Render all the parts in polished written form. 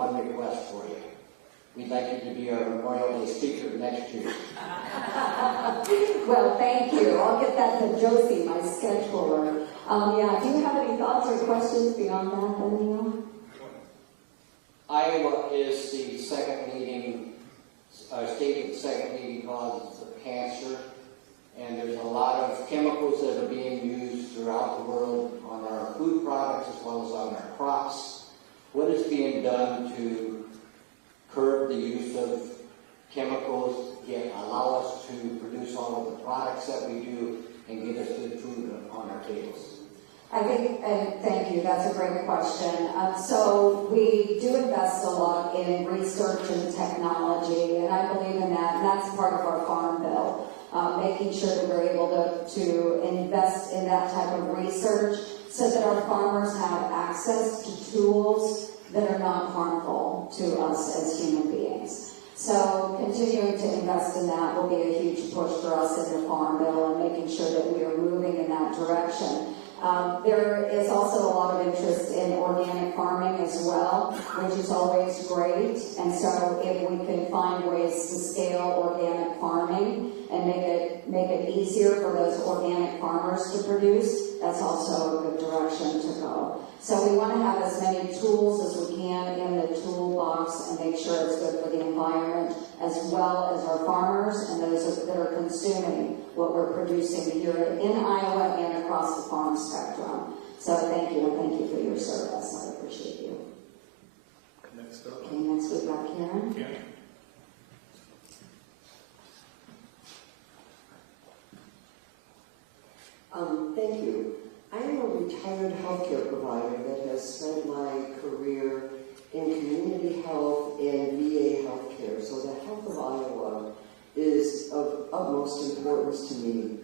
one request for you. We'd like you to be our Memorial Day speaker next year. Well, thank you. I'll get that to Josie, my scheduler. Yeah, do you have any thoughts or questions beyond that, Danielle? Iowa is the second leading, state of the second leading cause of cancer, and there's a lot of chemicals that are being used throughout the world on our food products as well as on our crops. What is being done to curb the use of chemicals, allow us to produce all of the products that we do, and get us good food on our tables? I think, and thank you, that's a great question. So we do invest a lot in research and technology, and I believe in that, and that's part of our farm bill, making sure that we're able to invest in that type of research so that our farmers have access to tools that are not harmful to us as human beings. So continuing to invest in that will be a huge push for us in the farm bill and making sure that we are moving in that direction. There is also a lot of interest in organic farming as well, which is always great. And so if we can find ways to scale organic farming and make it easier for those organic farmers to produce, that's also a good direction to go. So we want to have as many tools as we can in the toolbox and make sure it's good for the environment as well as our farmers and those that are consuming what we're producing here in Iowa and across the farm spectrum. So thank you, and thank you for your service. I appreciate you. Next up. Okay, next we've got Karen. Karen. Thank you. I am a retired healthcare provider that has spent my career in community health and VA healthcare, so the health of Iowa is of utmost importance to me.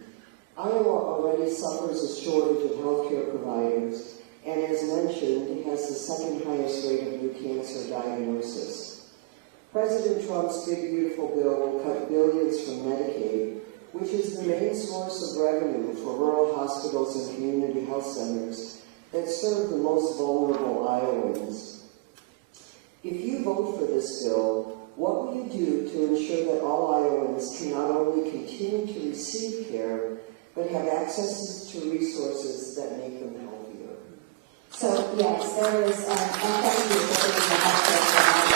Iowa already suffers a shortage of healthcare providers, and as mentioned, it has the second highest rate of new cancer diagnosis. President Trump's Big Beautiful Bill will cut billions from Medicaid, which is the main source of revenue for rural hospitals and community health centers that serve the most vulnerable Iowans. If you vote for this bill, what will you do to ensure that all Iowans can not only continue to receive care, but have access to resources that make them healthier? So yes, there is, and thank you for being the healthcare provider.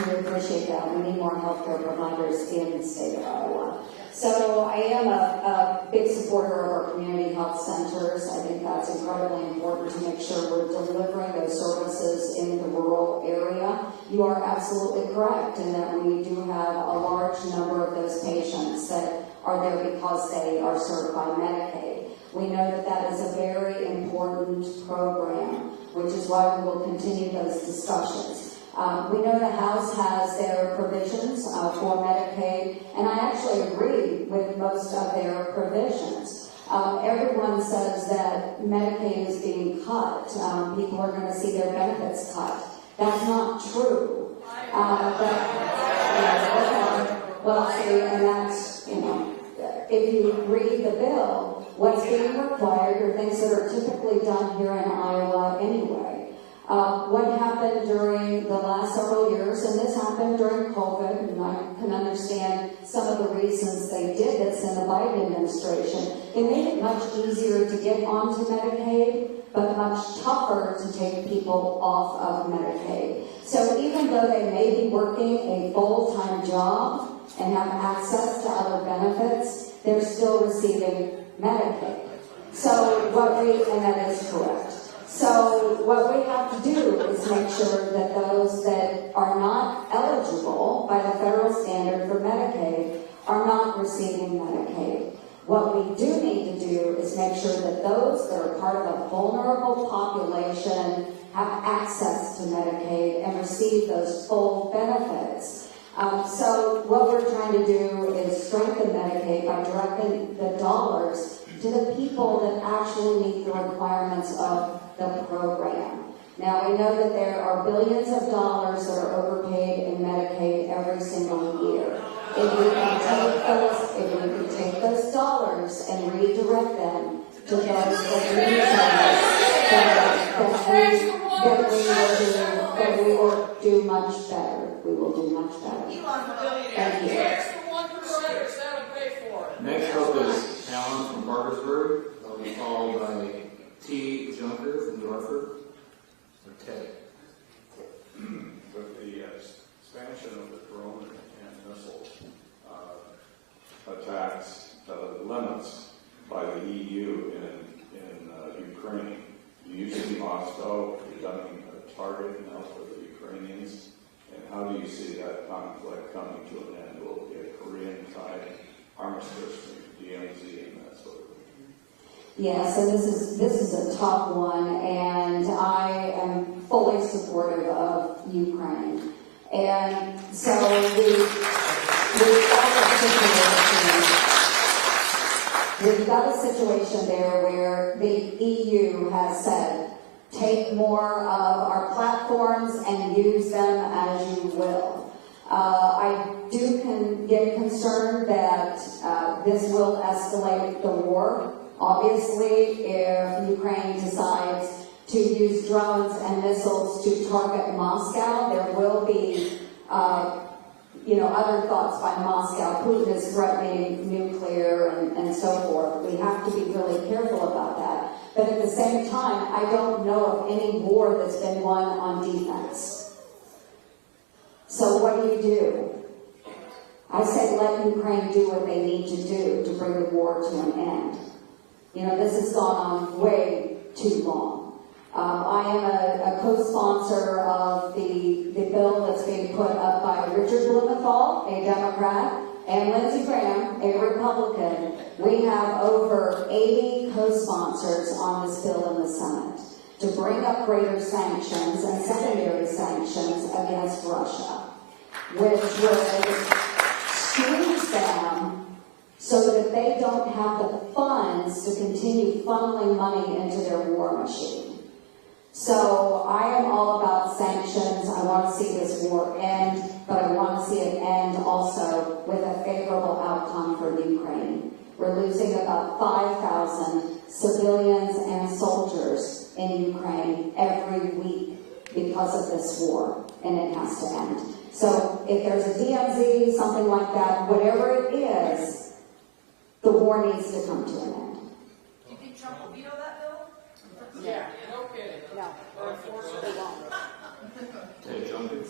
We appreciate that. We need more healthcare providers in the state of Iowa. So I am a big supporter of our community health centers. I think that's incredibly important to make sure we're delivering those services in the rural area. You are absolutely correct in that we do have a large number of those patients that are there because they are served by Medicaid. We know that that is a very important program, which is why we will continue those discussions. We know the House has their provisions for Medicaid, and I actually agree with most of their provisions. Everyone says that Medicaid is being cut. People are going to see their benefits cut. That's not true. Well, see, and that's, if you read the bill, what's being required are things that are typically done here in Iowa anyway. What happened during the last several years, and this happened during COVID, and I can understand some of the reasons they did this in the Biden administration. It made it much easier to get onto Medicaid, but much tougher to take people off of Medicaid. So even though they may be working a full-time job and have access to other benefits, they're still receiving Medicaid. So and that is correct. So what we have to do is make sure that those that are not eligible by the federal standard for Medicaid are not receiving Medicaid. What we do need to do is make sure that those that are part of a vulnerable population have access to Medicaid and receive those full benefits. So what we're trying to do is strengthen Medicaid by directing the dollars to the people that actually meet the requirements of the program. Now, we know that there are billions of dollars that are overpaid in Medicaid every single year. If we can take those dollars and redirect them to those that need them, that we will do much better. We will do much better. Thank you. Next up is Alan from Parkersburg. They'll be followed by T. Junker from Norfolk. Or Ted. With the expansion of the drone and missile attacks, limits by the EU in Ukraine, do you see Moscow becoming a target now for the Ukrainians? And how do you see that conflict coming to an end? Will it be a Korean-type armistice from DMZ and that sort of thing? Yeah, so this is a tough one, and I am fully supportive of Ukraine. And so we've got a situation there where the EU has said, take more of our platforms and use them as you will. I do get concerned that this will escalate the war. Obviously, if Ukraine decides to use drones and missiles to target Moscow, there will be, other thoughts by Moscow. Putin is threatening nuclear and so forth. We have to be really careful about that. But at the same time, I don't know of any war that's been won on defense. So what do? I say let Ukraine do what they need to do to bring the war to an end. This has gone on way too long. I am a co-sponsor of the bill that's being put up by Richard Blumenthal, a Democrat, and Lindsey Graham, a Republican. We have over 80 co-sponsors on this bill in the Senate to bring up greater sanctions and secondary sanctions against Russia, which would squeeze them so that they don't have the funds to continue funneling money into their war machine. So I am all about sanctions. I want to see this war end, but I want to see it end also with a favorable outcome for Ukraine. We're losing about 5,000 civilians and soldiers in Ukraine every week because of this war, and it has to end. So if there's a DMZ, something like that, whatever it is, the war needs to come to an end. You think Trump will veto that bill? Yeah, no kidding. No, or enforce it, they won't. Ted Junker.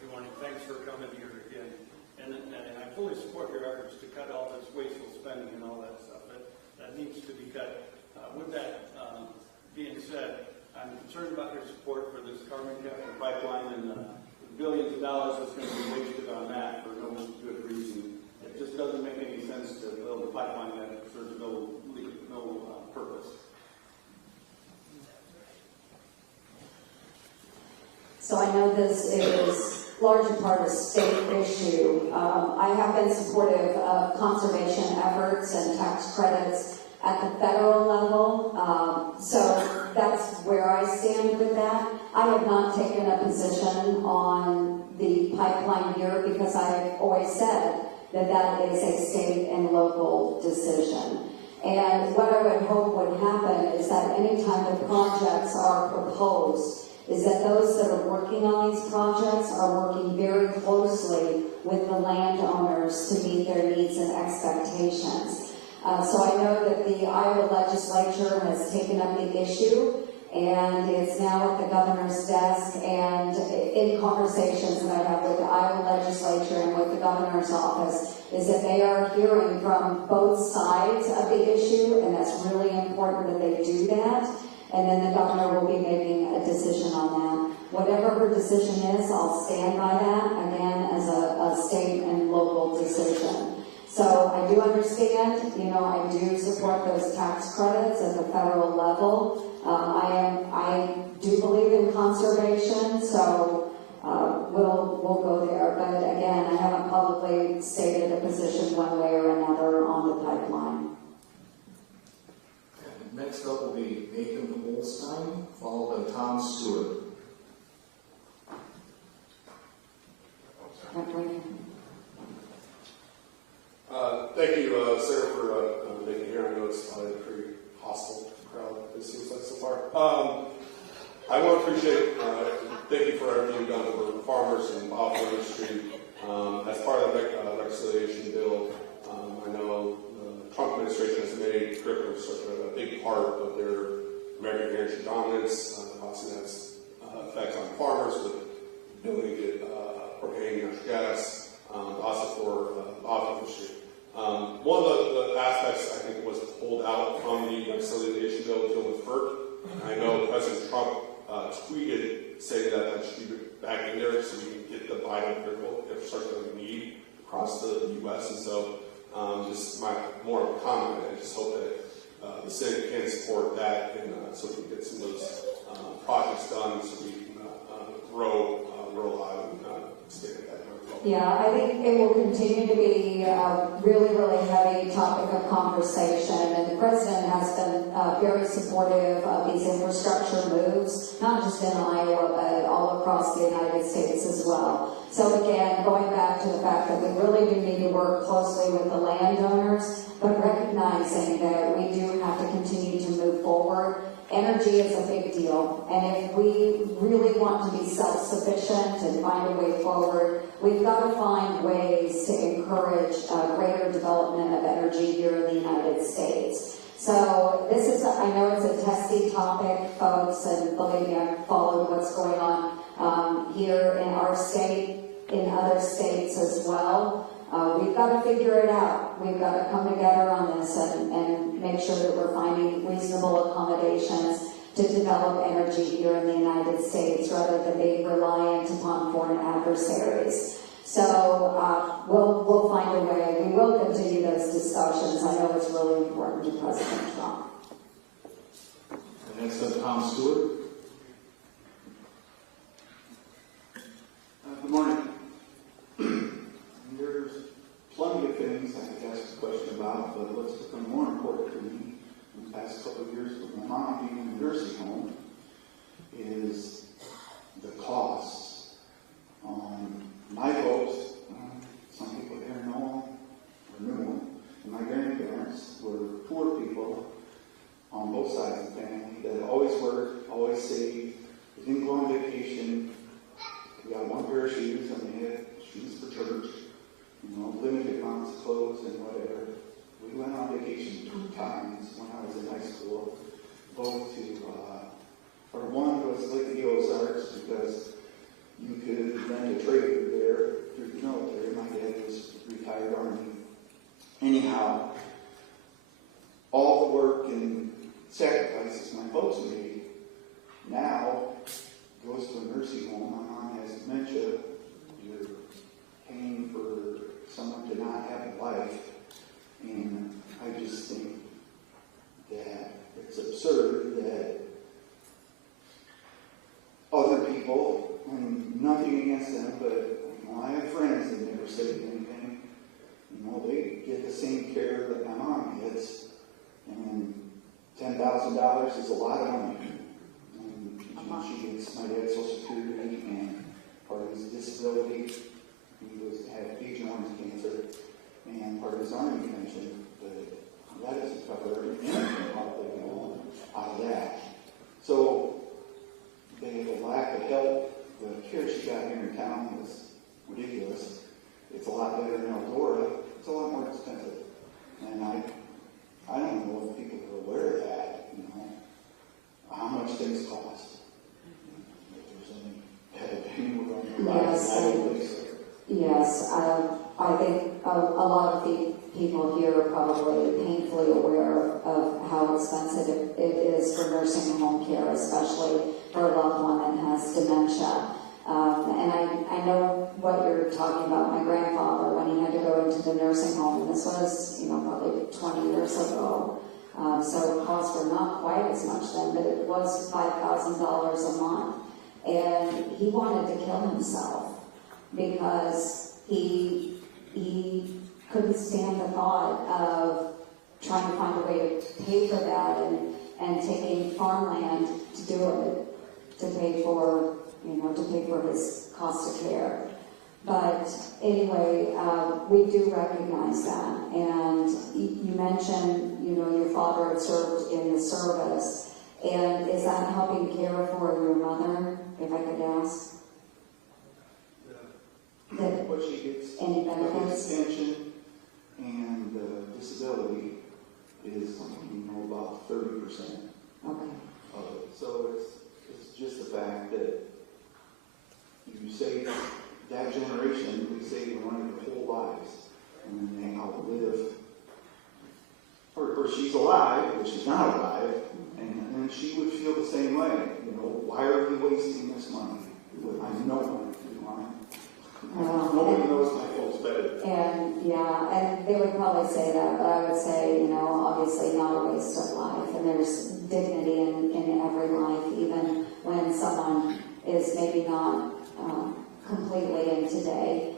Good morning. Thanks for coming here again. And I fully support your efforts to cut all this wasteful spending and all that stuff. That needs to be cut. With that being said, I'm concerned about your support for this carbon capture pipeline and the billions of dollars that's going to be wasted on that for no good reason. It just doesn't make any sense to build a pipeline that serves no purpose. So I know this is largely part of a state issue. I have been supportive of conservation efforts and tax credits at the federal level. So that's where I stand with that. I have not taken a position on the pipeline here because I've always said that is a state and local decision. And what I would hope would happen is that any time the projects are proposed, is that those that are working on these projects are working very closely with the landowners to meet their needs and expectations. So I know that the Iowa legislature has taken up the issue, and it's now at the governor's desk, and in conversations that I have with the Iowa legislature and with the governor's office, is that they are hearing from both sides of the issue, and that's really important that they do that. And then the governor will be making a decision on that. Whatever her decision is, I'll stand by that, again, as a state and local decision. So I do understand, I do support those tax credits at the federal level. I do believe in conservation, so we'll go there. But again, I haven't publicly stated a position one way or another on the pipeline. Next up will be Nathan Holstein, followed by Tom Stewart. Thank you, Sarah, for making here. I know it's probably a pretty hostile crowd, it seems like so far. I want to appreciate, thank you for everything you've done for farmers and auto industry. As part of the reconciliation bill, I know the Trump administration has made crypto such a big part of their American energy dominance. Obviously, that's effects on farmers with the ability to get propane, natural gas, also for the auto industry. One of the aspects I think was pulled out from the reconciliation bill dealing with FERC. I know President Trump tweeted saying that that should be back in there so we can get the vital critical infrastructure that we need across the U.S. And so, just my more of a comment. I just hope that the Senate can support that, and so we can get some of those projects done, so we can grow rural Iowa and stay at that. Yeah, I think it will continue to be a really, really heavy topic of conversation, and the president has been very supportive of these infrastructure moves, not just in Iowa, but all across the United States as well. So again, going back to the fact that we really do need to work closely with the landowners, but recognizing that we do have to continue to move forward. Energy is a big deal, and if we really want to be self-sufficient and find a way forward, we've got to find ways to encourage greater development of energy here in the United States. So this is, I know it's a testy topic, folks, and believe me, I've followed what's going on here in our state, in other states as well. We've got to figure it out. We've got to come together on this and make sure that we're finding reasonable accommodations to develop energy here in the United States rather than being reliant upon foreign adversaries. So we'll find a way. We will continue those discussions. I know it's really important to President Trump. And next up, Tom Stewart. Good morning. There's plenty of things I could ask a question about, but what's become more important to me in the past couple of years with my mom being in a nursing home is the costs. My folks, some people here know or knew them, and my grandparents were poor people on both sides of the family that always worked, always saved. They didn't go on vacation. They got one pair of shoes, and they had shoes for church. Limited amounts of clothes and whatever. We went on vacation 2 times when I was in high school, both to, or one was Lake the Ozarks because you could rent a trailer there through the military. My dad was retired Army. Anyhow, all the work and sacrifices my folks made now goes to a nursing home. My mom has dementia. You're paying for someone to not have a life, and I just think that it's absurd that other people, and nothing against them, but I have friends that never say anything. They get the same care that my mom gets, and $10,000 is a lot of money. And she gets my dad's Social Security and part of his disability. He had Agent Orange cancer and part of his Army pension, but that doesn't cover anything out of that. So they have a lack of help. The care she got here in town was ridiculous. It's a lot better in Eldora. It's a lot more expensive. And I don't know if people are aware of that, how much things cost. If there's any opinion we're going to provide. Yes, I think a lot of the people here are probably painfully aware of how expensive it is for nursing home care, especially for a loved one that has dementia. And I know what you're talking about. My grandfather, when he had to go into the nursing home, and this was, probably 20 years ago, so costs were not quite as much then, but it was $5,000 a month. And he wanted to kill himself because he couldn't stand the thought of trying to find a way to pay for that and taking farmland to do it, to pay for his cost of care. But anyway, we do recognize that. And you mentioned, you know, your father had served in the service. And is that helping care for your mother, if I could ask? That What she gets, any with benefits? his pension and disability is, you know, about 30% Okay. of it. So it's just the fact that you save that generation, we save one of their whole lives, and then they outlive, or she's alive, but she's not alive, and she would feel the same way. You know, why are we wasting this money? I know nobody knows my folks better. And yeah, and they would probably say that, but I would say, you know, obviously not a waste of life, and there's dignity in every life, even when someone is maybe not completely in today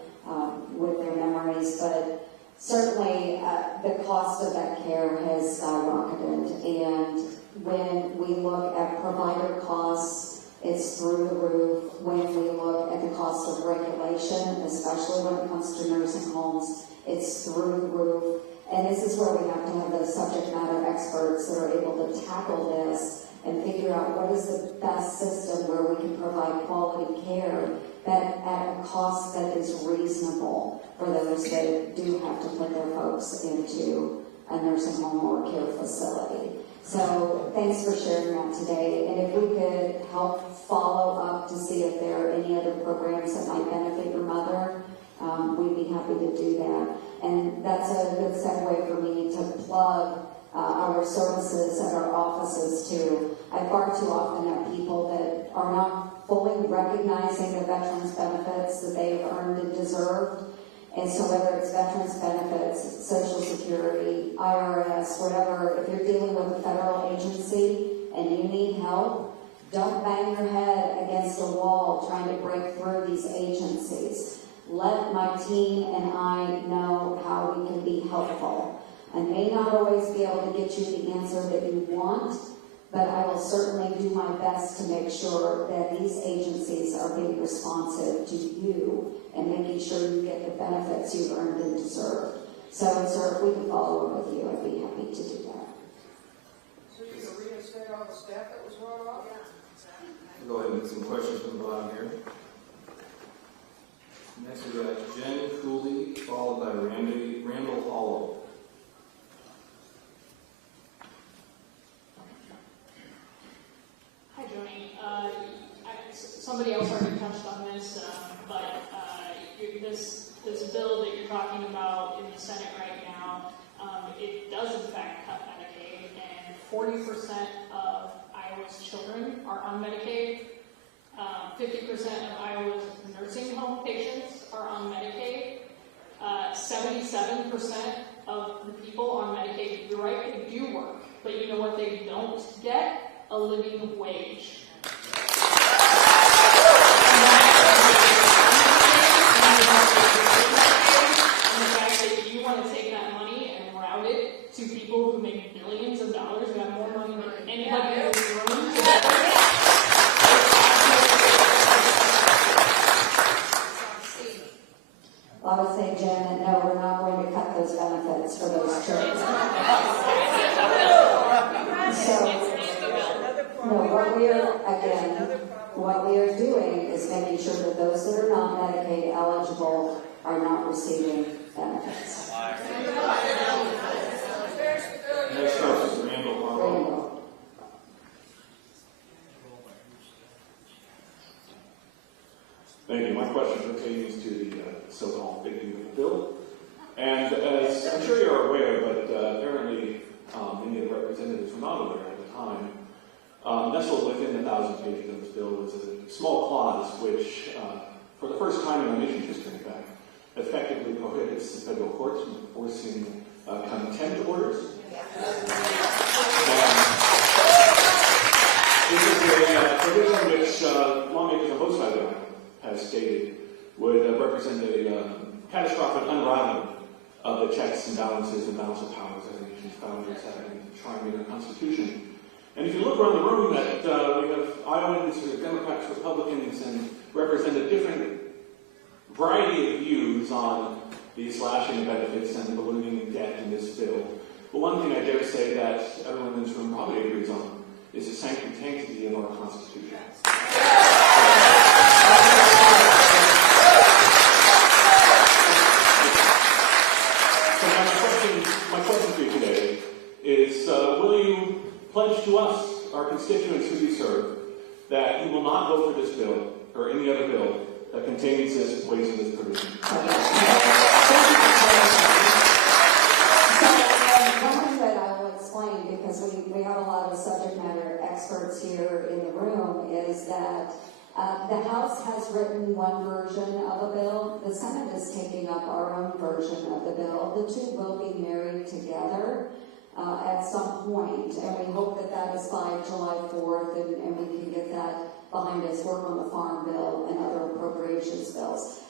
with their memories, but certainly the cost of that care has skyrocketed, and when we look at provider costs, it's through the roof. When we look at the cost of regulation, especially when it comes to nursing homes, it's through the roof. And this is where we have to have the subject matter experts that are able to tackle this and figure out what is the best system where we can provide quality care that at a cost that is reasonable for those that do have to put their folks into a nursing home or care facility. So thanks for sharing that today. And if we could help follow up to see if there are any other programs that might benefit your mother, we'd be happy to do that. And that's a good segue for me to plug our services at our offices too. I far too often have people that are not fully recognizing the veterans benefits that they've earned and deserved. And so whether it's veterans benefits, Social Security, IRS, whatever, if you're dealing with a federal agency and you need help, don't bang your head against a wall trying to break through these agencies. Let my team and I know how we can be helpful. I may not always be able to get you the answer that you want, but I will certainly do my best to make sure that these agencies are being responsive to you and making sure you get the benefits you've earned and deserved. So, sir, if we can follow up with you, I'd be happy to do that. So you're going to reinstate all the staff that was brought off? We'll go ahead and get some questions from the bottom here. Next we got Jen Cooley, followed by Randall Hollow. Hi, Joni. Somebody else already touched on this, but this bill that you're talking about in the Senate right now, it does in fact cut Medicaid, and 40% of Iowa's children are on Medicaid. 50% of Iowa's nursing home patients are on Medicaid. 77% of the people on Medicaid, you're right, they do work, but you know what they don't get? A living wage. And the fact that you want to take that money and route it to people who make billions of dollars, who have more money than anybody in this room. Well, I would say, Jen, that no, we're not going to cut those benefits for those children. So, no, what we are doing is making sure that those that are not Medicaid eligible are not receiving benefits. Next up is Randall Hollow. Randall. Thank you. My question pertains to the so-called big beautiful bill. And as I'm sure you're aware, but apparently many of the representatives were not aware at the time, nestled within the 1,000 pages of this bill was a small clause which, for the first time in our nation's history, in fact, effectively prohibits the federal courts from enforcing contempt orders. This is a provision which lawmakers on both sides of the aisle have stated would represent a catastrophic unraveling of the checks and balances and balance of powers that our nation's founders have enshrined in our Constitution. And if you look around the room, that we have Iowans, Democrats, Republicans, and represent a different variety of views on the slashing of benefits and the ballooning of debt in this bill. But one thing I dare say that everyone in this room probably agrees on is the sanctity of our Constitution. So my question for you today is, will you pledge to us, our constituents who we serve, that you will not vote for this bill or any other bill that contains this poisonous provision? One thing that I will explain, because we have a lot of subject matter experts here in the room, is that the House has written one version of a bill. The Senate is taking up our own version of the bill. The two will be married together at some point, and we hope that that is by July 4th, and we can get that behind us, work on the farm bill and other appropriations bills.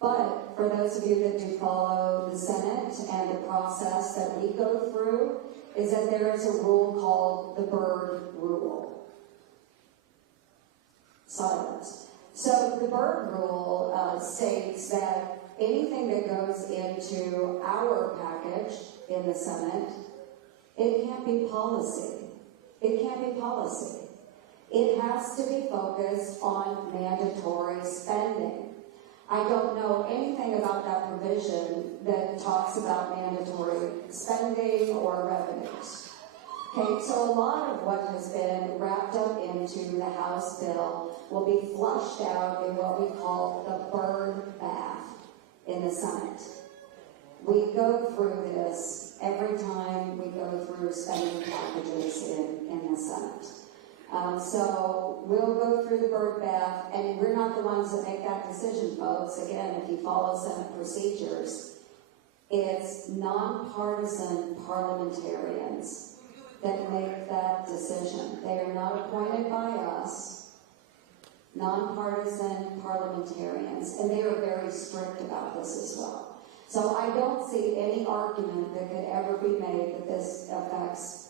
But for those of you that do follow the Senate and the process that we go through, is that there is a rule called the Byrd Rule. Silence. So the Byrd Rule states that anything that goes into our package in the Senate, it can't be policy. It can't be policy. It has to be focused on mandatory spending. I don't know anything about that provision that talks about mandatory spending or revenues. Okay, so a lot of what has been wrapped up into the House bill will be flushed out in what we call the Byrd bath in the Senate. We go through this every time we go through spending packages in the Senate. So we'll go through the Byrd bath, and we're not the ones that make that decision, folks. Again, if you follow Senate procedures, it's nonpartisan parliamentarians that make that decision. They are not appointed by us, nonpartisan parliamentarians, and they are very strict about this as well. So I don't see any argument that could ever be made that this affects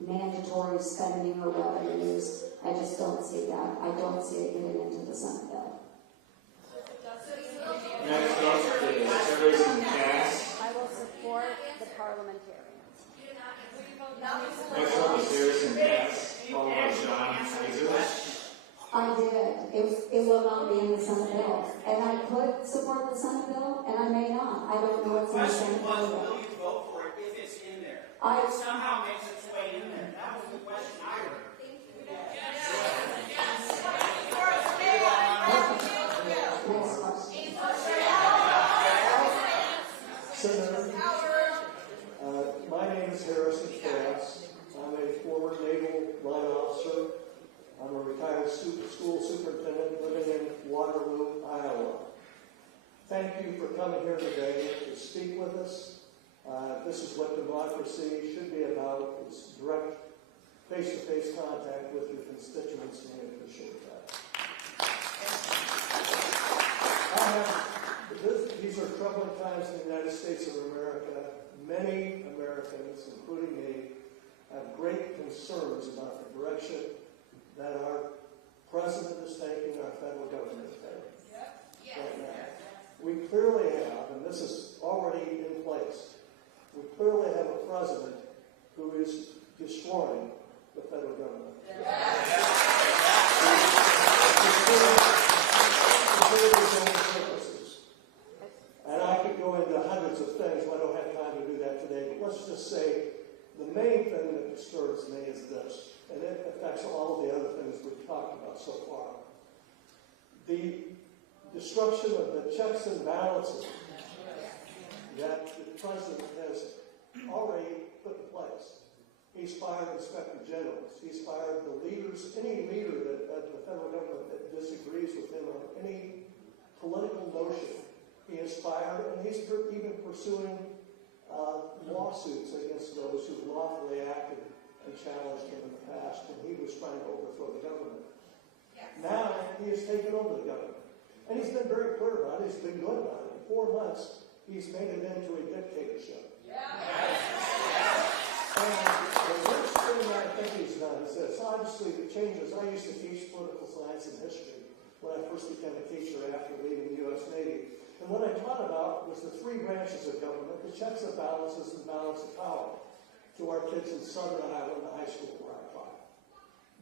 mandatory spending or revenues. I just don't see that. I don't see it getting into the Senate bill. Next up is Harrison Cass. I will support the parliamentarians. Next up is Harrison Cass, followed by John Kaiser. I did. It will not be in the Senate bill. And I could support the Senate bill, and I may not. I don't know what's in the Senate bill. Will you vote for it if it's in there? I It somehow makes its way in there. That was the question I heard. Next question. Senator, my name is Harrison Cass. I'm a former naval line officer. I'm a retired school superintendent living in Waterloo, Iowa. Thank you for coming here today to speak with us. This is what democracy should be about, is direct face-to-face contact with your constituents, and I appreciate that. These are troubling times in the United States of America. Many Americans, including me, have great concerns about the direction that our president is taking, our federal government is taking. Right now. We clearly have, and this is already in place, we clearly have a president who is destroying the federal government. And I could go into hundreds of things, but I don't have time to do that today. But let's just say the main thing that disturbs me is this, and it affects all of the other things we've talked about so far. The destruction of the checks and balances that the president has already put in place. He's fired inspector generals. He's fired the leaders, any leader of the federal government that disagrees with him on any political notion. He is fired, and he's even pursuing lawsuits against those who lawfully acted and challenged him in the past when he was trying to overthrow the government. Now he has taken over the government. And he's been very clear about it. He's been good about it. In 4 months, he's made it into a dictatorship. And the worst thing I think he's done is this. Obviously, the changes. I used to teach political science and history when I first became a teacher after leaving the U.S. Navy. And what I taught about was the three branches of government, the checks and balances and balance of power to our kids in Southern Iowa, the high school where I taught.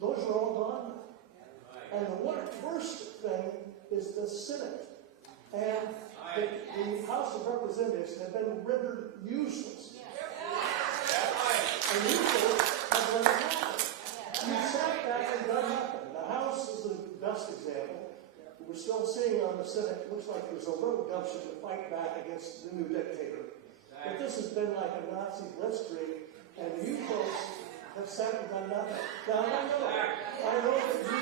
Those are all gone now. And the worst thing is the Senate. And the House of Representatives have been rendered useless. And useless has been happened. You sat back and done nothing. The House is the best example. We're still seeing on the Senate, looks like there's a little gumption to fight back against the new dictator. But this has been like a Nazi blitzkrieg, and you folks have sat and done nothing. Now, I know that you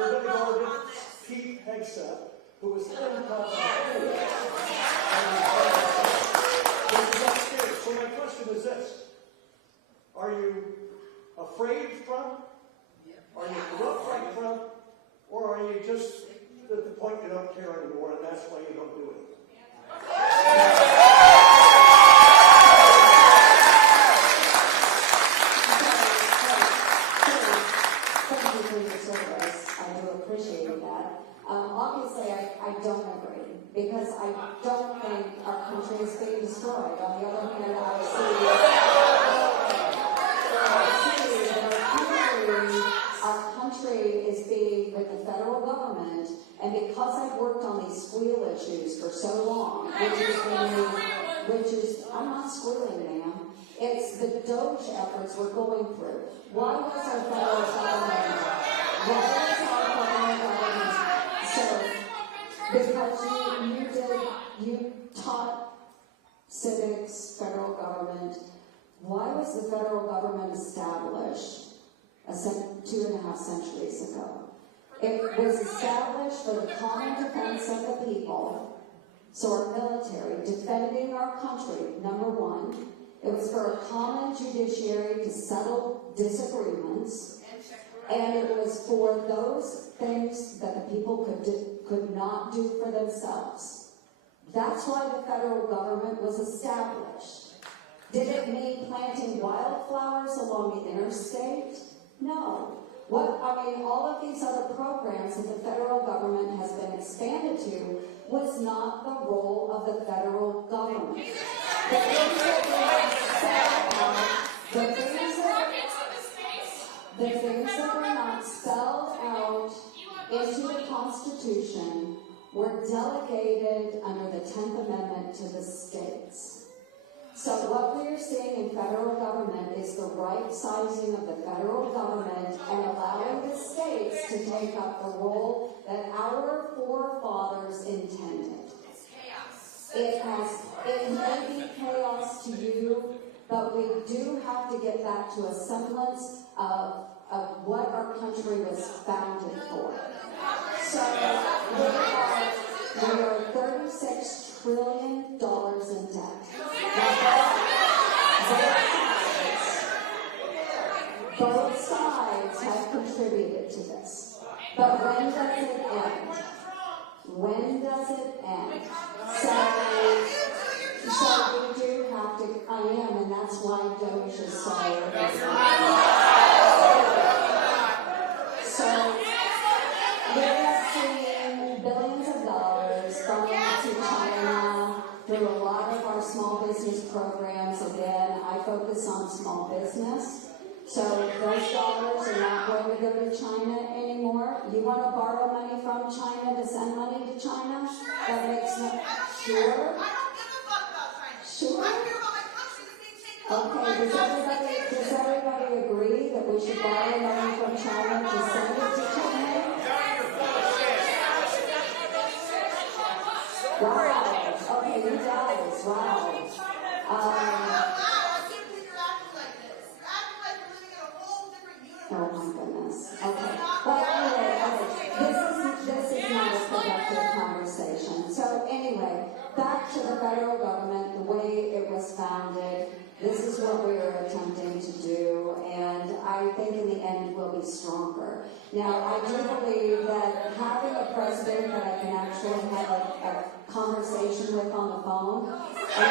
were going to go against Pete Hegseth, who was incompetent. So my question is this. Are you afraid of Trump? Are you corrupt like Trump? Or are you just at the point you don't care anymore and that's why you don't do it? Thank you for your service. I do appreciate that. Obviously, I don't agree because I don't think our country is being destroyed. On the other hand, I see that our country is being with the federal government, and because I've worked on these squeal issues for so long, I'm not squealing, ma'am. It's the Doge efforts we're going through. Why was our federal government because you taught civics, federal government. Why was the federal government established 2.5 centuries ago? It was established for the common defense of the people, so our military, defending our country, number one. It was for a common judiciary to settle disagreements, and it was for those things that the people could not do for themselves. That's why the federal government was established. Did it mean planting wildflowers along the interstate? No. All of these other programs that the federal government has been expanded to was not the role of the federal government. The things that were not spelled out into the Constitution were delegated under the 10th Amendment to the states. So what we are seeing in federal government is the right sizing of the federal government and allowing the states to take up the role that our forefathers intended. It may be chaos to you, but we do have to get back to a semblance of what our country was founded for. So we are $36 trillion in debt. Both sides have contributed to this. But when does it end? When does it end? So we do have to, and that's why Doge is so we are seeing billions of dollars going to China through a lot of our small business programs. Again, I focus on small business. So those dollars are not going to go to China anymore. You want to borrow money from China to send money to China? That makes no... Sure? Sure? Okay, does everybody agree that we should borrow money from China to send it to China? Wow. Okay, you guys, wow. Oh my goodness. Okay. Well, anyway, this is not a productive conversation. So anyway, back to the federal government, the way it was founded. This is what we are attempting to do, and I think in the end we'll be stronger. Now, I do believe that having a president that I can actually have a conversation with on the phone, and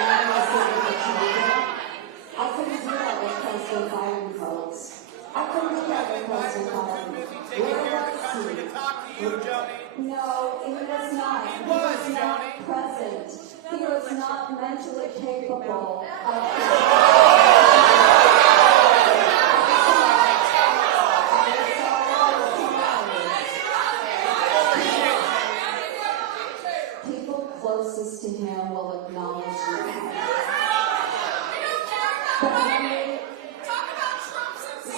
I couldn't do that with President Biden, folks. I couldn't do that with President Biden. Where was he? To talk to you, Joni. No, he was not. He was not present. not mentally capable people closest to him will acknowledge that.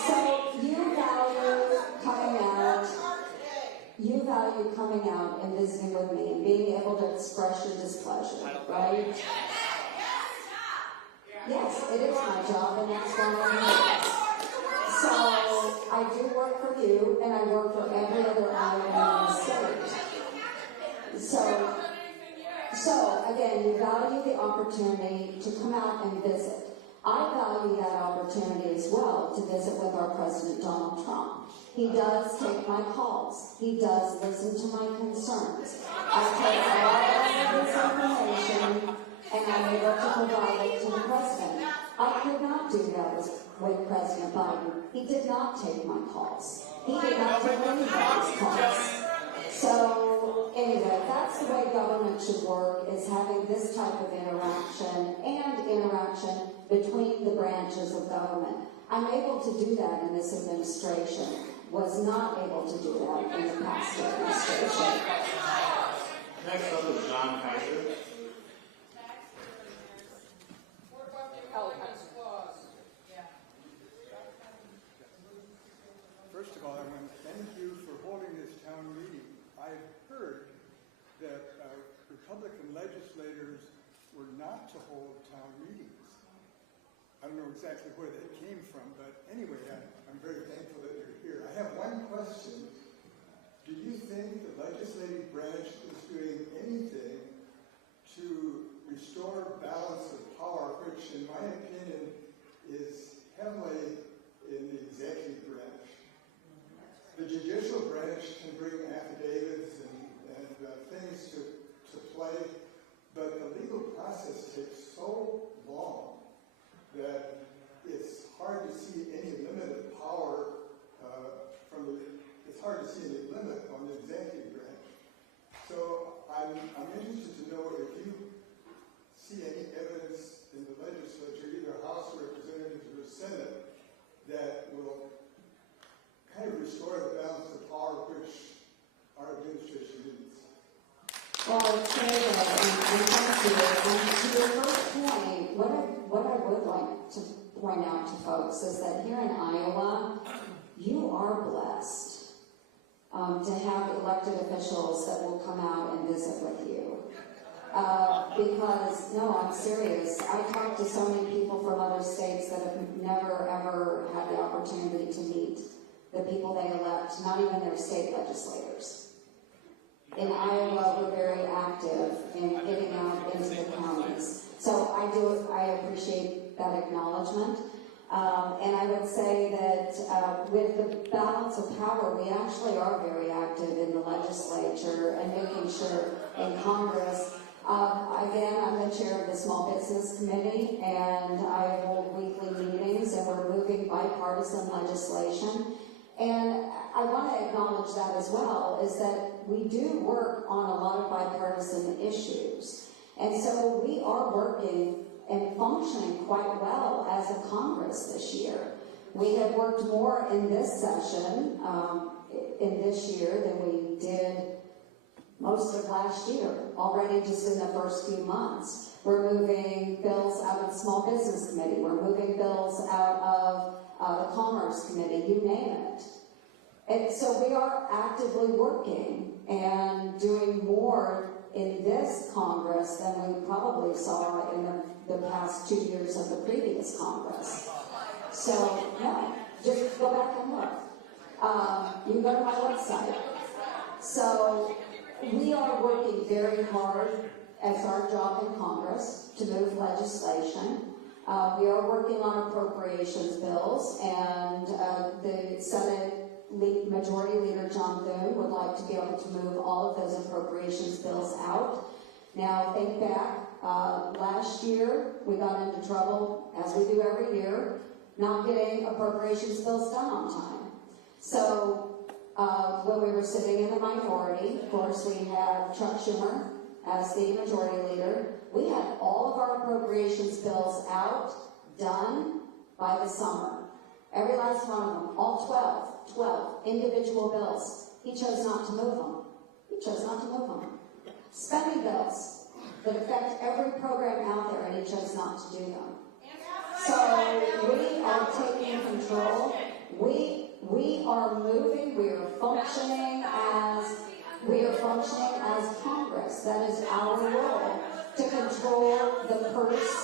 So you value coming out and visiting with me and being able to express your displeasure, right? Yes, it is my job, and that's why I'm here. So I do work for you, and I work for every other Iowan in the state. So again, you value the opportunity to come out and visit. I value that opportunity as well to visit with our President Donald Trump. He does take my calls. He does listen to my concerns. I take all of his information and I'm able to provide it to the President. I could not do that with President Biden. He did not take my calls. He did not take anybody's calls. So anyway, that's the way government should work, is having this type of interaction and interaction between the branches of government. I'm able to do that in this administration. Was not able to do that in the past administration. Next up is John Kaiser. First of all, I want to thank you for holding this town meeting. I've heard that Republican legislators were not to hold town meetings. I don't know exactly where that came from, but anyway, I'm very thankful that you're here. I have one question. Do you think the legislative branch is doing anything to restore balance of power, which in my opinion is heavily in the executive branch? The judicial branch can bring affidavits and things to play, but the legal process takes so long that it's hard to see any limit of power it's hard to see any limit on the executive branch. So I'm interested to know if you see any evidence in the legislature, either House of Representatives or Senate, that will kind of restore the balance of power which our administration needs. Well, I'd say that, and thank you. And to your first point, what I would like to point out to folks is that here in Iowa, you are blessed to have elected officials that will come out and visit with you. Because, no, I'm serious. I talk to so many people from other states that have never, ever had the opportunity to meet the people they elect, not even their state legislators. In Iowa, we're very active in getting out into the counties. So I appreciate that acknowledgement. And I would say that with the balance of power, we actually are very active in the legislature and making sure in Congress. Again, I'm the chair of the Small Business Committee, and I hold weekly meetings, and we're moving bipartisan legislation. And I want to acknowledge that as well, is that we do work on a lot of bipartisan issues. And so we are working and functioning quite well as a Congress this year. We have worked more in this session, in this year, than we did most of last year, already just in the first few months. We're moving bills out of the Small Business Committee. We're moving bills out of the Commerce Committee, you name it. And so we are actively working and doing more in this Congress than we probably saw in the past 2 years of the previous Congress. So, no, just go back and look. You can go to my website. So, we are working very hard as our job in Congress to move legislation. We are working on appropriations bills, and the Senate Majority Leader John Thune would like to be able to move all of those appropriations bills out. Now, think back, last year we got into trouble, as we do every year, not getting appropriations bills done on time. So, when we were sitting in the minority, of course, we had Chuck Schumer as the Majority Leader. we had all of our appropriations bills out, done by the summer. Every last one of them, all 12 individual bills. He chose not to move them. He chose not to move them. Spending bills that affect every program out there, and he chose not to do them. So we are taking control. We are moving. We are functioning as Congress. That is our role, to control the purse.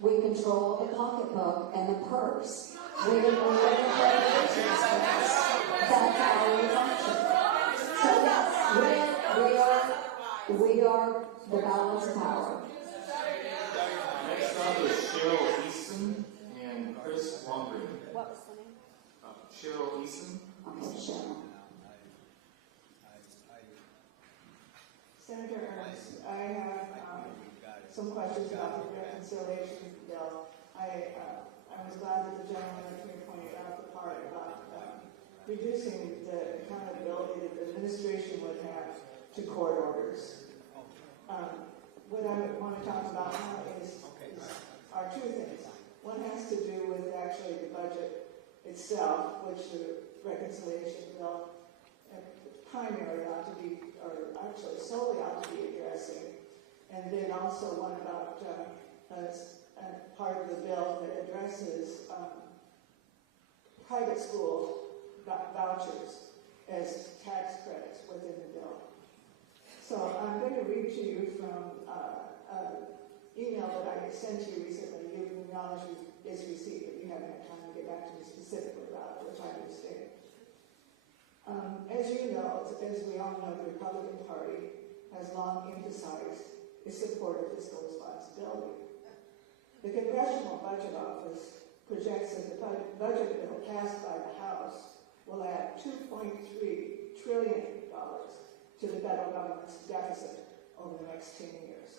We control the pocketbook and the purse. We control the appropriations bills. That's how we function. So yes, we are the balance of power. Next up is Cheryl Easton and Chris Longgreen. What was the name? Cheryl Easton. Okay, Cheryl. Senator Ernst, I have some questions about the reconciliation bill. I was glad that the gentleman up here pointed out the part about reducing the accountability that the administration would have to court orders. What I want to talk about now are two things. One has to do with actually the budget itself, which the reconciliation bill primarily ought to be, or actually solely ought to be addressing. And then also one about a part of the bill that addresses private school vouchers as tax credits within the bill. So I'm going to read to you from an email that I sent to you recently. You acknowledge it's received, but you haven't had time to get back to me specifically about it, which I understand. As you know, as we all know, the Republican Party has long emphasized its support of fiscal responsibility. The Congressional Budget Office projects that the budget bill passed by the House will add $2.3 trillion to the federal government's deficit over the next 10 years.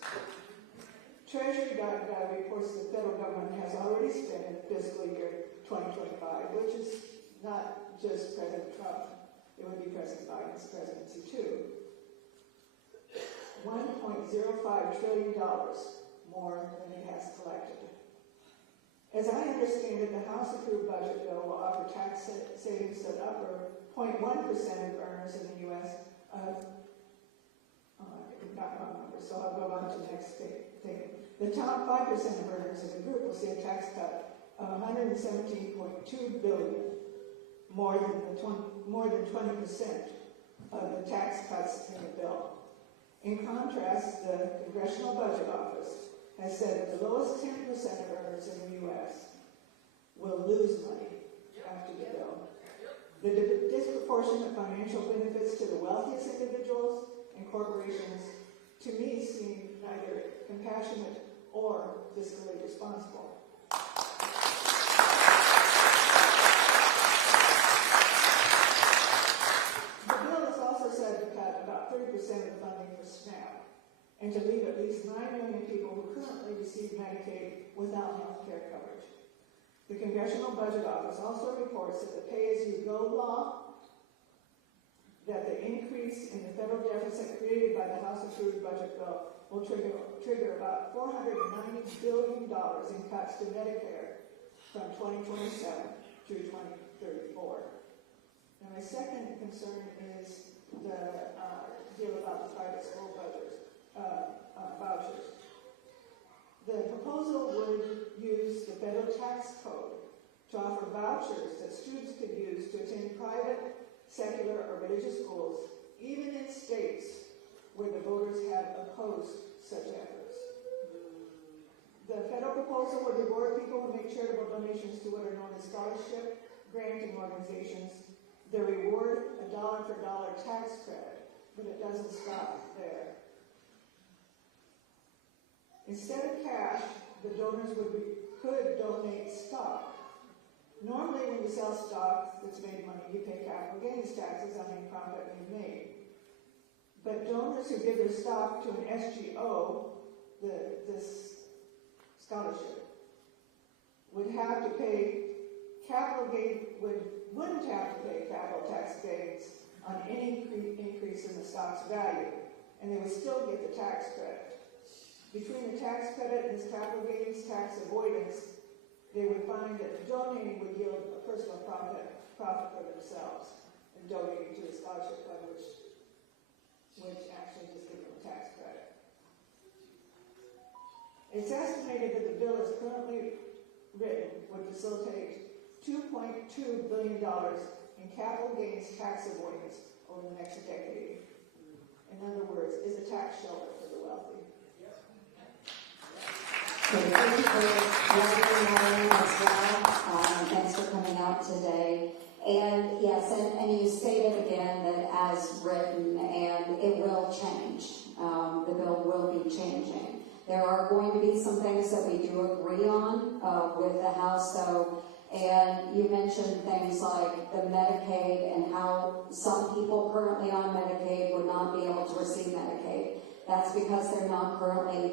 Treasury.gov reports the federal government has already spent in fiscal year 2025, which is not just President Trump, it would be President Biden's presidency too. $1.05 trillion more than it has collected. As I understand it, the House-approved budget bill will offer tax savings to the upper 0.1% of earners in the U.S. I've got my numbers, so I'll go on to the next thing. The top 5% of earners in the group will see a tax cut of $117.2 billion, more than 20% of the tax cuts in the bill. In contrast, the Congressional Budget Office has said that the lowest 10% of earners in the U.S. will lose money after the bill. The disproportionate financial benefits to the wealthiest individuals and corporations, to me, seem neither compassionate or fiscally responsible. The bill is also said to cut about 30% of the funding for SNAP and to leave at least 9 million people who currently receive Medicaid without health care coverage. The Congressional Budget Office also reports that the pay-as-you-go law, that the increase in the federal deficit created by the House-approved budget bill will trigger about $490 billion in cuts to Medicare from 2027 through 2034. Now, my second concern is the deal about the private school vouchers. The proposal would use the federal tax code to offer vouchers that students could use to attend private, secular, or religious schools, even in states where the voters have opposed such efforts. The federal proposal would reward people who make charitable donations to what are known as scholarship granting organizations. They reward a dollar-for-dollar tax credit, but it doesn't stop there. Instead of cash, the donors could donate stock. Normally, when you sell stock that's made money, you pay capital gains taxes on any profit you've made. But donors who give their stock to an SGO, this scholarship, would have to pay wouldn't have to pay capital tax gains on any increase in the stock's value, and they would still get the tax credit. between the tax credit and this capital gains tax avoidance, they would find that donating would yield a personal profit for themselves, and donating to a scholarship fund, which actually just gives them a tax credit. It's estimated that the bill as currently written would facilitate $2.2 billion in capital gains tax avoidance over the next decade. In other words, is a tax shelter for the wealthy. Okay, thank you for letting me know as well. Thanks for coming out today. And yes, and you stated again that as written, and it will change. The bill will be changing. There are going to be some things that we do agree on with the House, though. And you mentioned things like the Medicaid and how some people currently on Medicaid would not be able to receive Medicaid. That's because they're not currently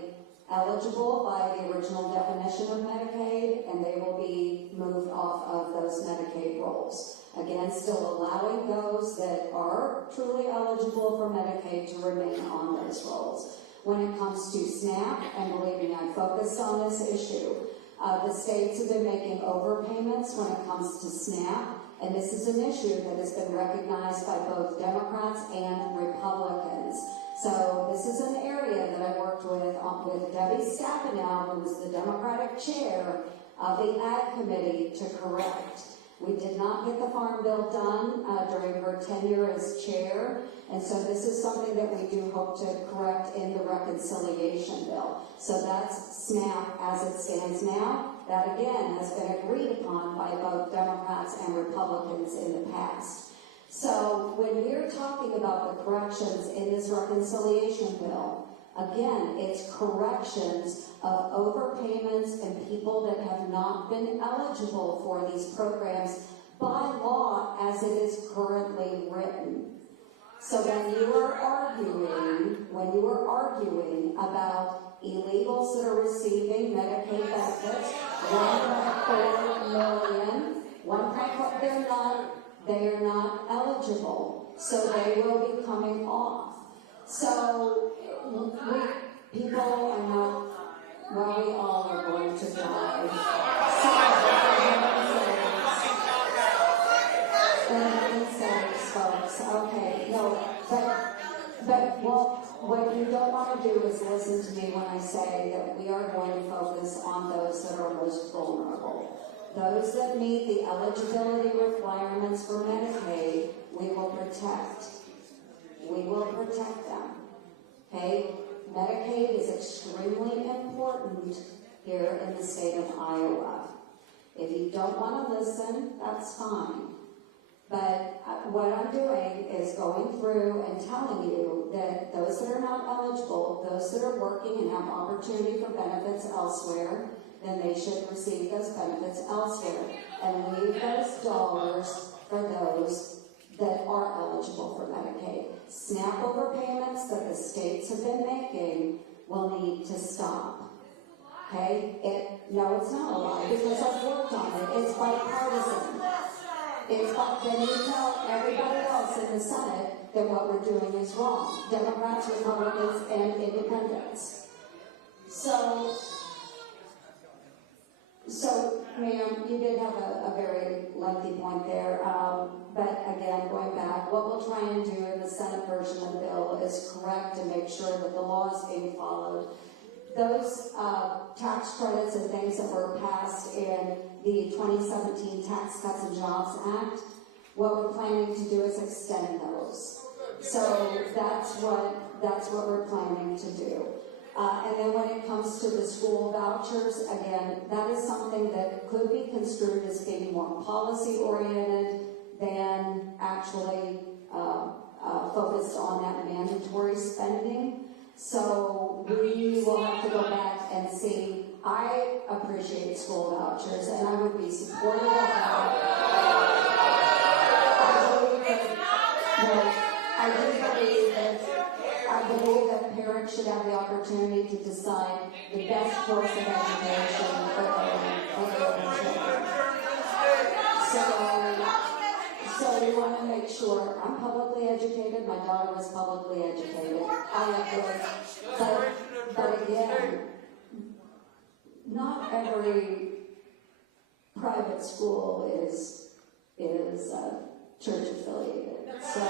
eligible by the original definition of Medicaid, and they will be moved off of those Medicaid rolls. Again, still allowing those that are truly eligible for Medicaid to remain on those rolls. When it comes to SNAP, and believe me, I focused on this issue, the states have been making overpayments when it comes to SNAP, and this is an issue that has been recognized by both Democrats and Republicans. So this is an area that I worked with Debbie Stabenow, who was the Democratic chair of the Ag Committee, to correct. We did not get the Farm Bill done during her tenure as chair, and so this is something that we do hope to correct in the reconciliation bill. So that's SNAP as it stands now. That again has been agreed upon by both Democrats and Republicans in the past. So when we're talking about the corrections in this reconciliation bill, again, it's corrections of overpayments and people that have not been eligible for these programs by law as it is currently written. So when you are arguing about illegals that are receiving Medicaid benefits, 1.4 million, 1.4, they are not eligible, so they will be coming off. So people are not, well, we all are going to die. Folks, okay, no, but what you don't want to do is listen to me when I say that we are going to focus on those that are most vulnerable. Those that meet the eligibility requirements for Medicaid, we will protect. We will protect them. Okay? Medicaid is extremely important here in the state of Iowa. If you don't want to listen, that's fine. But what I'm doing is going through and telling you that those that are not eligible, those that are working and have opportunity for benefits elsewhere, then they should receive those benefits elsewhere and leave those dollars for those that are eligible for Medicaid. SNAP overpayments that the states have been making will need to stop. Okay? No, it's not a lie because I've worked on it. It's bipartisan. Then you tell everybody else in the Senate that what we're doing is wrong. Democrats, Republicans, and Independents. So ma'am, you did have a very lengthy point there. But again, going back, what we'll try and do in the Senate version of the bill is correct and make sure that the law is being followed. Those tax credits and things that were passed in the 2017 Tax Cuts and Jobs Act, what we're planning to do is extend those. So that's what we're planning to do. And then when it comes to the school vouchers, again, that is something that could be construed as being more policy-oriented than actually focused on that mandatory spending. So we will have to go back and see. I appreciate school vouchers, and I would be supportive of that. I believe that parents should have the opportunity to decide the best course of education for their children. So we want to make sure, I'm publicly educated, my daughter was publicly educated. I have but again, not every private school is church affiliated. So,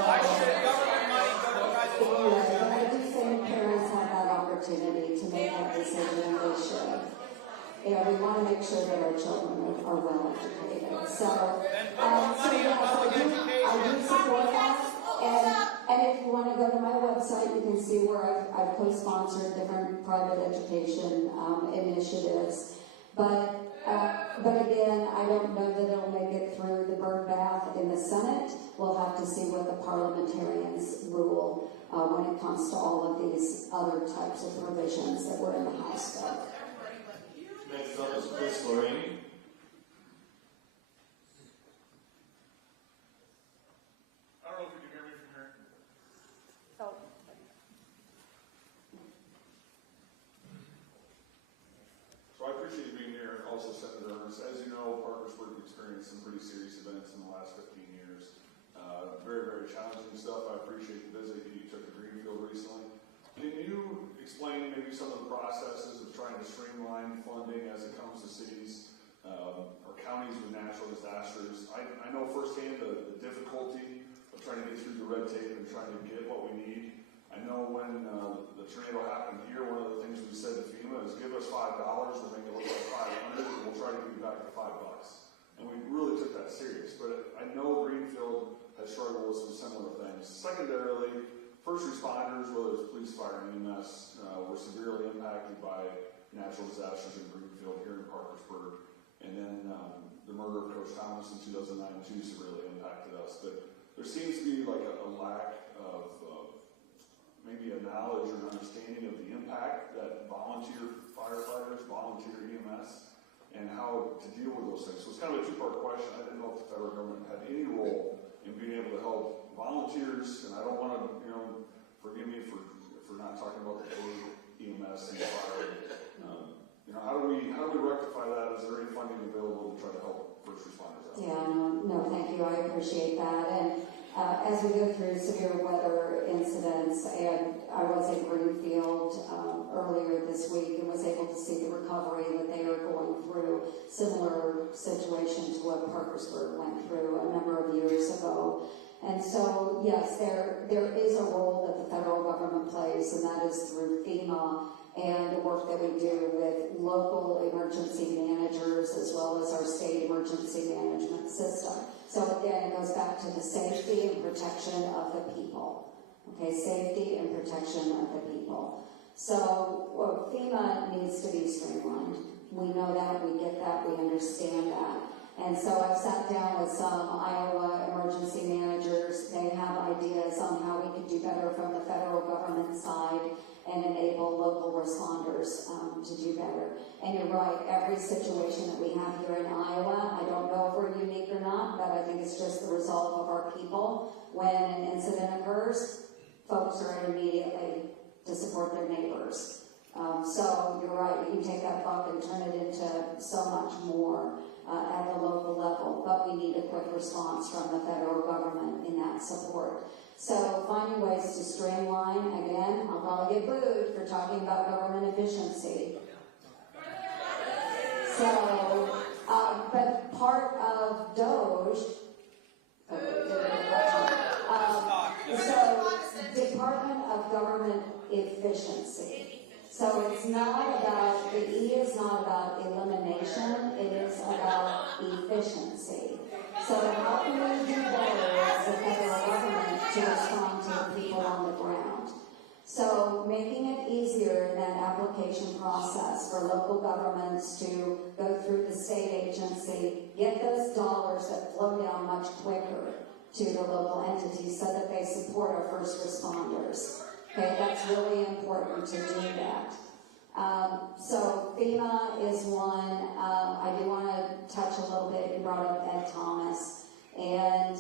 anyway, but I do think parents have that opportunity to make that decision. They should. We want to make sure that our children are well educated. So yes, I do support that. And if you want to go to my website, you can see where I've co-sponsored different private education initiatives. But again, I don't know that it'll make it through the burn bath in the Senate. We'll have to see what the parliamentarians rule when it comes to all of these other types of provisions that were in the House bill. Next up is Chris Lorraine. I don't know if you can hear me from here. So, So I appreciate you being here, and also Senator Ernst. As you know, Parkersburg experienced some pretty serious events in the last 15 years. Very, very challenging stuff. I appreciate the visit you took to Greenfield recently. Can you explain maybe some of the processes of trying to streamline funding as it comes to cities or counties with natural disasters? I know firsthand the difficulty of trying to get through the red tape and trying to get what we need. I know when the tornado happened here, one of the things we said to FEMA is give us $5, we'll make it look like $500, and we'll try to give you back the $5. And we really took that serious. But I know Greenfield has struggled with some similar things. Secondarily, first responders, whether it's police, fire, and EMS, were severely impacted by natural disasters in Greenfield here in Parkersburg. And then the murder of Coach Thomas in 2009 too severely impacted us. But there seems to be like a lack of maybe a knowledge or an understanding of the impact that volunteer firefighters, volunteer EMS, and how to deal with those things. So it's kind of a two-part question. I didn't know if the federal government had any role in being able to help volunteers, and I don't want to, forgive me for not talking about the EMS and fire. How do we rectify that? Is there any funding available to try to help first responders out? Yeah, no, thank you. I appreciate that. And as we go through severe weather incidents, and I was in Greenfield earlier this week and was able to see the recovery that they are going through, similar situation to what Parkersburg went through a number of years ago. And so, yes, there is a role that the federal government plays, and that is through FEMA and the work that we do with local emergency managers as well as our state emergency management system. So again, it goes back to the safety and protection of the people. Okay, safety and protection of the people. So FEMA needs to be streamlined. We know that, we get that, we understand that. And so I've sat down with some Iowa emergency managers. They have ideas on how we could do better from the federal government side and enable local responders to do better. And you're right, every situation that we have here in Iowa, I don't know if we're unique or not, but I think it's just the result of our people. When an incident occurs, folks are in immediately to support their neighbors. So you're right, you can take that buck and turn it into so much more at the local level, but we need a quick response from the federal government in that support. So finding ways to streamline, again, I'll probably get booed for talking about government efficiency. So, but part of DOGE, so Department of Government Efficiency. So it's not about, the E is not about elimination, it is about efficiency. So how can we do better as a federal government to respond to the people on the ground? So making it easier in that application process for local governments to go through the state agency, get those dollars that flow down much quicker to the local entities so that they support our first responders. Okay, that's really important to do that. So FEMA is one. I do want to touch a little bit. You brought up Ed Thomas, and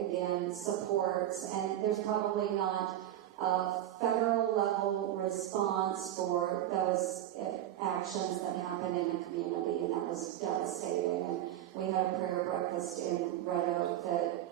again, supports. And there's probably not a federal level response for those actions that happened in the community, and that was devastating. And We had a prayer breakfast in Red Oak that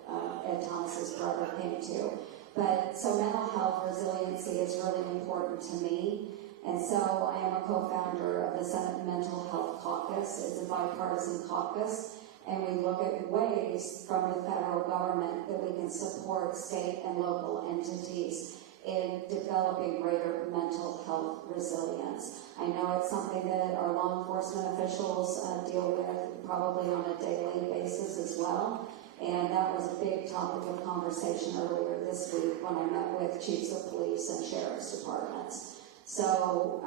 Ed Thomas's brother came to. But so mental health resiliency is really important to me. And so I am a co-founder of the Senate Mental Health Caucus. It's a bipartisan caucus. And we look at ways from the federal government that we can support state and local entities in developing greater mental health resilience. I know it's something that our law enforcement officials deal with probably on a daily basis as well. And that was a big topic of conversation earlier this week when I met with chiefs of police and sheriff's departments. So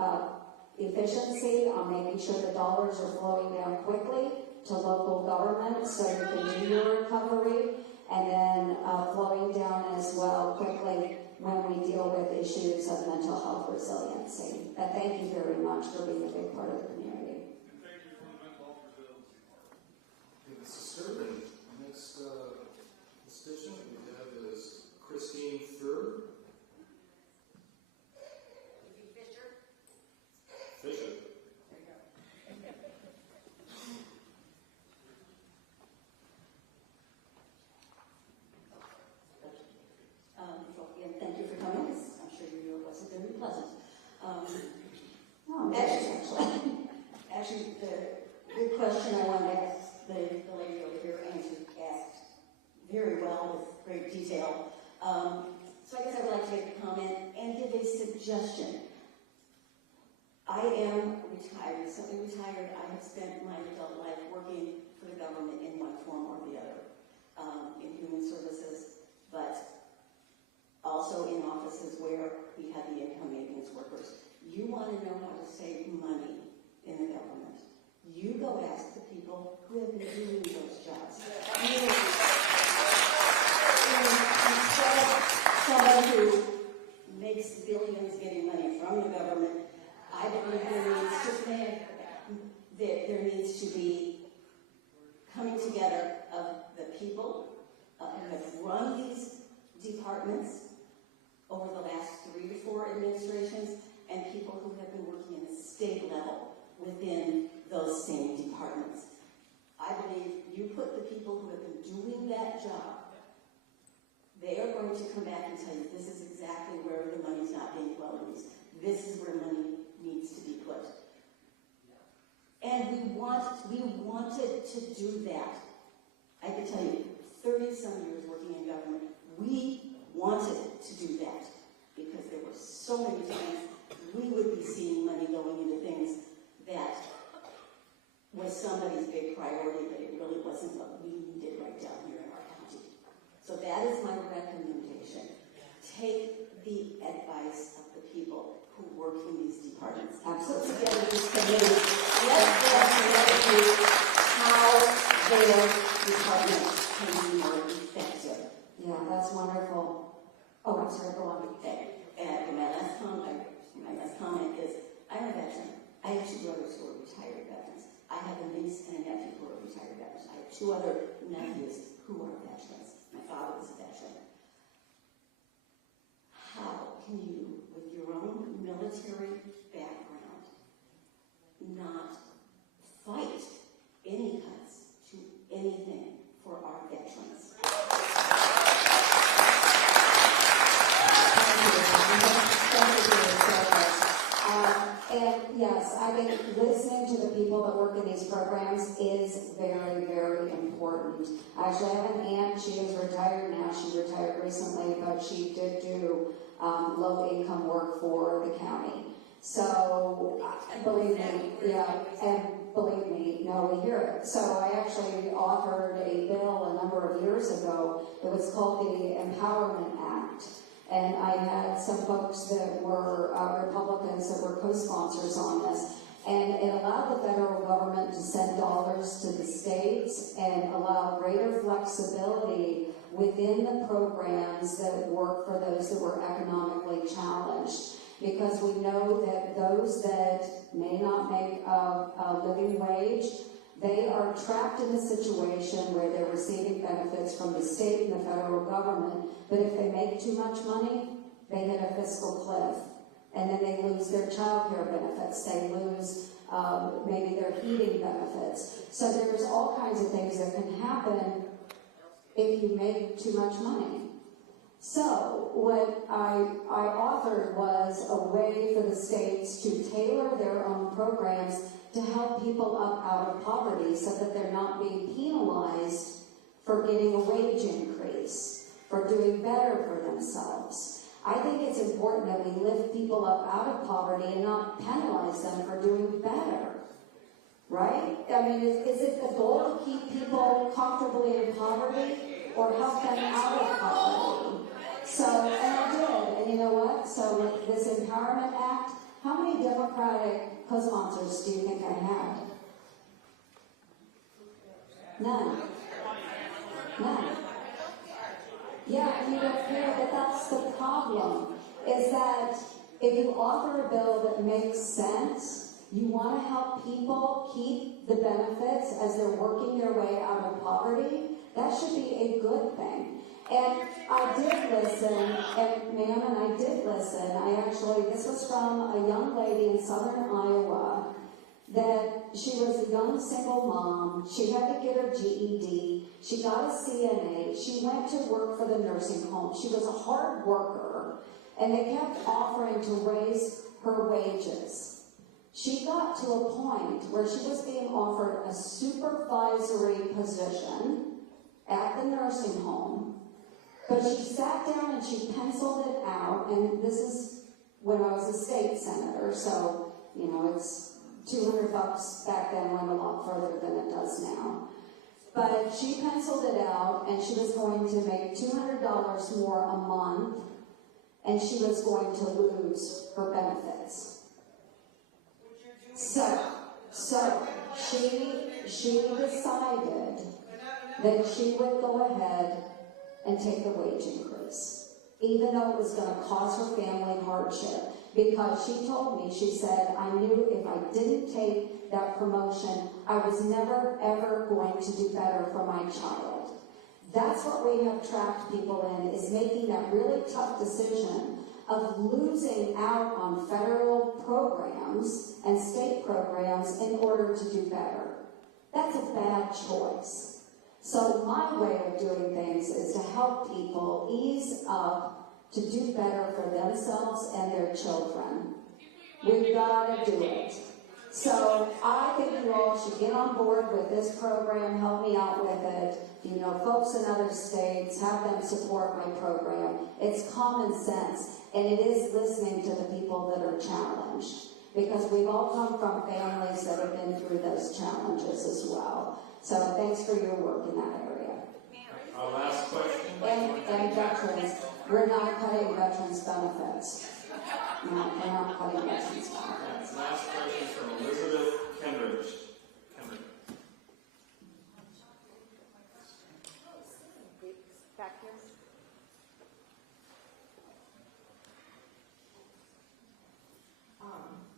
efficiency on making sure the dollars are flowing down quickly to local government so you can do your recovery, and then flowing down as well quickly when we deal with issues of mental health resiliency. But thank you very much for being a big part of the community. And thank you for the mental health resiliency part. Thank you, Sister. And the next constituent we have is Christine Thur. Fisher. Again, thank you for coming. I'm sure you knew it wasn't going to be pleasant. Actually, the good question I wanted to ask the lady over here asked very well with great detail. So I guess I would like to make a comment and give a suggestion. I am retired, recently retired. I have spent my adult life working for the government in one form or the other, in human services, but also in offices where we had the income maintenance workers. You want to know how to save money in the government. You go ask the people who have been doing those jobs. Instead of someone who makes billions getting money from the government, I believe there needs to be coming together of the people who have run these departments over the last 3 to 4 administrations, and people who have been working in the state level within those same departments. I believe you put the people who have been doing that job, they are going to come back and tell you this is exactly where the money's not being well used. This is where money needs to be put. And we wanted to do that. I can tell you, 30-some years working in government, we wanted to do that because there were so many times we would be seeing money going into things that was somebody's big priority, but it really wasn't what we needed right down here in our county. So that is my recommendation. Take the advice of the people who work in these departments. Absolutely. Put together these committees. Let them know how their department can be more effective. Yeah, that's wonderful. Oh, I'm sorry, go on. Okay. And my last comment is, I'm a veteran. I have 2 brothers who are retired veterans. I have a niece and a nephew who are retired veterans. I have 2 other nephews who are veterans. My father was a veteran. How can you, with your own military background, not fight any cuts to anything for our veterans? And yes, I think listening to the people that work in these programs is very, very important. Actually, I have an aunt, she is retired now, she retired recently, but she did do low-income work for the county. So, believe me, yeah, and believe me, no, we hear it. So I actually authored a bill a number of years ago. It was called the Empowerment Act. And I had some folks that were Republicans that were co-sponsors on this. And it allowed the federal government to send dollars to the states and allow greater flexibility within the programs that work for those that were economically challenged. Because we know that those that may not make a living wage, they are trapped in a situation where they're receiving benefits from the state and the federal government, but if they make too much money, they hit a fiscal cliff. And then they lose their child care benefits, they lose maybe their heating benefits. So there's all kinds of things that can happen if you make too much money. So what I authored was a way for the states to tailor their own programs to help people up out of poverty so that they're not being penalized for getting a wage increase, for doing better for themselves. I think it's important that we lift people up out of poverty and not penalize them for doing better. Right? I mean, is it the goal to keep people comfortably in poverty or help them out of poverty? So, and I did, and you know what? So with this Empowerment Act, how many Democratic co-sponsors do you think I had? None. None. Yeah, and you don't care, but that's the problem, is that if you offer a bill that makes sense, you want to help people keep the benefits as they're working their way out of poverty, that should be a good thing. And I did listen, and ma'am, and I did listen. This was from a young lady in southern Iowa that she was a young single mom. She had to get her GED. She got a CNA. She went to work for the nursing home. She was a hard worker, and they kept offering to raise her wages. She got to a point where she was being offered a supervisory position at the nursing home, but she sat down and she penciled it out, and this is when I was a state senator, so, you know, it's $200 back then went a lot further than it does now. But she penciled it out, and she was going to make $200 more a month, and she was going to lose her benefits. So she decided that she would go ahead and take the wage increase, even though it was going to cause her family hardship. Because she told me, she said, I knew if I didn't take that promotion, I was never, ever going to do better for my child. That's what we have trapped people in, is making that really tough decision of losing out on federal programs and state programs in order to do better. That's a bad choice. So my way of doing things is to help people ease up to do better for themselves and their children. We've got to do it. So I think you all should get on board with this program, help me out with it. You know, folks in other states, have them support my program. It's common sense, and it is listening to the people that are challenged, because we've all come from families that have been through those challenges as well. So thanks for your work in that area. Our last question. And veterans, we're not cutting veterans' benefits. No, we're not cutting veterans' benefits. Last question from Elizabeth Kendridge. Back here.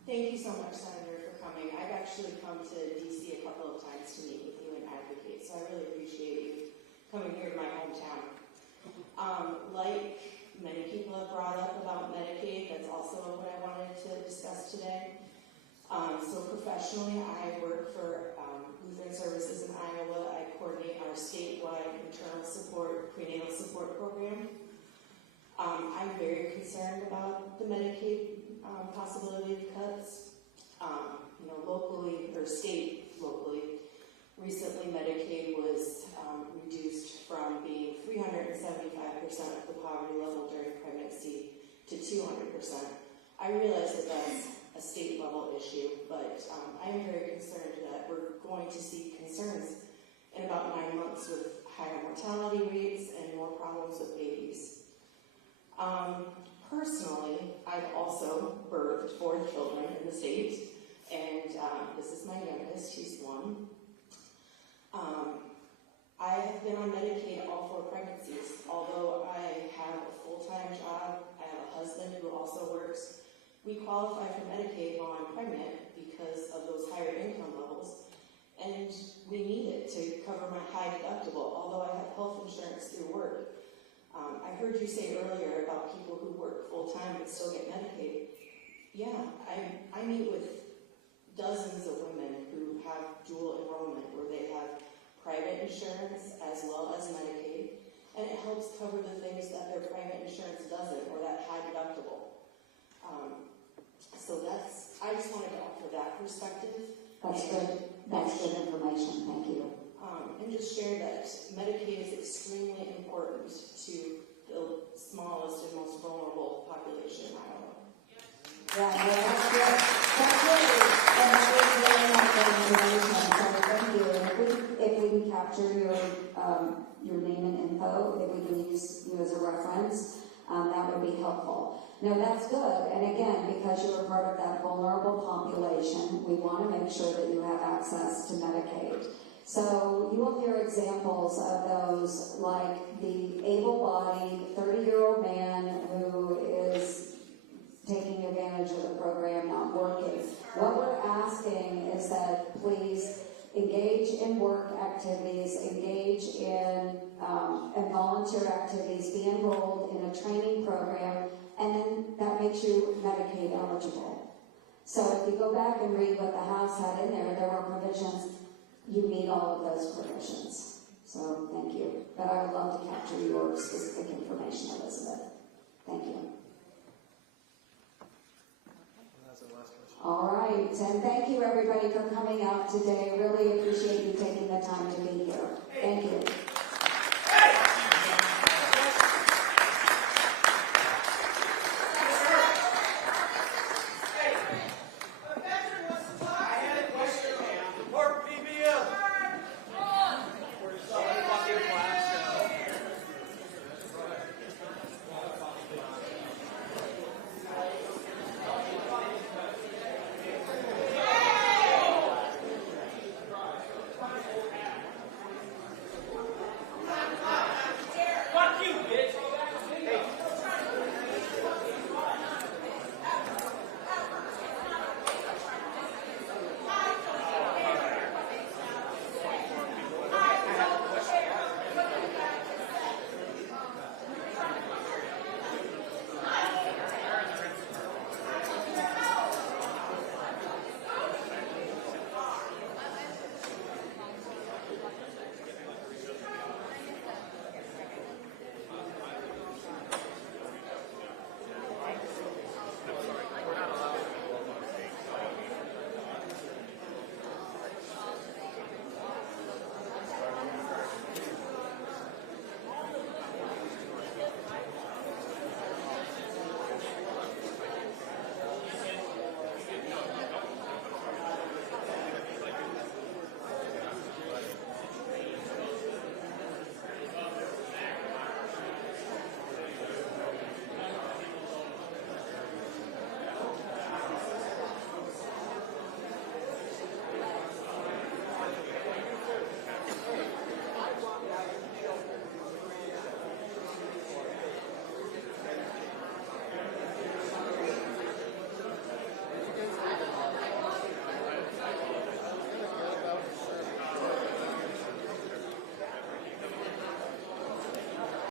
Thank you so much, Senator, for coming. I've actually come to D.C. a couple of times to meet with you and advocate, so I really appreciate you coming here to my hometown. Like many people have brought up about Medicaid, that's also what I wanted to discuss today. So professionally, I work for Lutheran Services in Iowa. I coordinate our statewide maternal support, prenatal support program. I'm very concerned about the Medicaid possibility of cuts. Locally, recently Medicaid was reduced from being 375% of the poverty level during pregnancy to 200%. I realize that that's a state level issue, but I am very concerned that we're going to see concerns in about 9 months with higher mortality rates and more problems with babies. Personally, I've also birthed 4 children in the state, and this is my youngest, he's 1. I have been on Medicaid all 4 pregnancies. Although I have a full-time job, I have a husband who also works, we qualify for Medicaid while I'm pregnant because of those higher income levels, and we need it to cover my high deductible, although I have health insurance through work. I heard you say earlier about people who work full-time but still get Medicaid. Yeah, I meet with dozens of women who have dual enrollment, where they have private insurance as well as Medicaid, and it helps cover the things that their private insurance doesn't, or that high deductible. So I just wanted to offer that perspective. That's good. That's good information. Thank you. And just share that Medicaid is extremely important to the smallest and most vulnerable population in Iowa. Yeah, no, that's good. That's really helpful information. So thank you. And if we can capture your name and info, if we can use you as a reference, that would be helpful. No, that's good. And again, because you're a part of that vulnerable population, we want to make sure that you have access to Medicaid. So you will hear examples of those, like the able-bodied 30-year-old man who is taking advantage of the program, not working. What we're asking is that please engage in work activities, engage in volunteer activities, be enrolled in a training program, and then that makes you Medicaid eligible. So if you go back and read what the House had in there, there were provisions. You meet all of those provisions. So thank you. But I would love to capture your specific information, Elizabeth. Thank you. All right, and thank you everybody for coming out today. Really appreciate you taking the time to be here. Thank you.